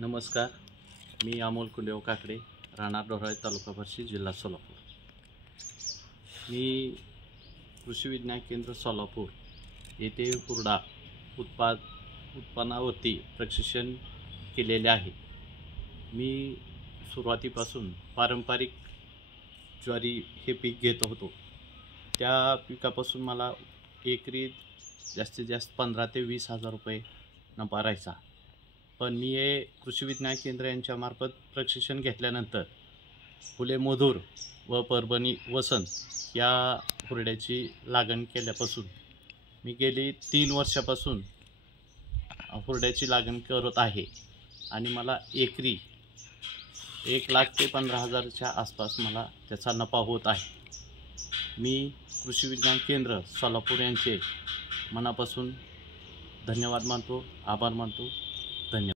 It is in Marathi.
नमस्कार, मी अमोल कुंदेव काकडे, राहणार डोराळे, तालुका बार्शी, जिल्हा सोलापूर। मी कृषी विज्ञान केंद्र सोलापूर येथे हुरडा उत्पन्नावरती प्रशिक्षण केलेले आहे। मी सुरुवातीपासून पारंपरिक ज्वारी हे पीक घेत होतो। त्या पिकापासून मला एकरी जास्तीत जास्त 15 ते 20 हजार रुपये नफा राहायचा। पण मी हे कृषी विज्ञान केंद्र यांच्यामार्फत प्रशिक्षण घेतल्यानंतर फुले मधुर व परभणी वसंत या हुरड्याची लागण केल्यापासून मी गेली 3 वर्षापासून हुरड्याची लागण करत आहे आणि मला एकरी 1 लाख ते 15,000च्या आसपास मला त्याचा नफा होत आहे। मी कृषी विज्ञान केंद्र सोलापूर यांचे मनापासून धन्यवाद मानतो, आभार मानतो। धन्यवाद।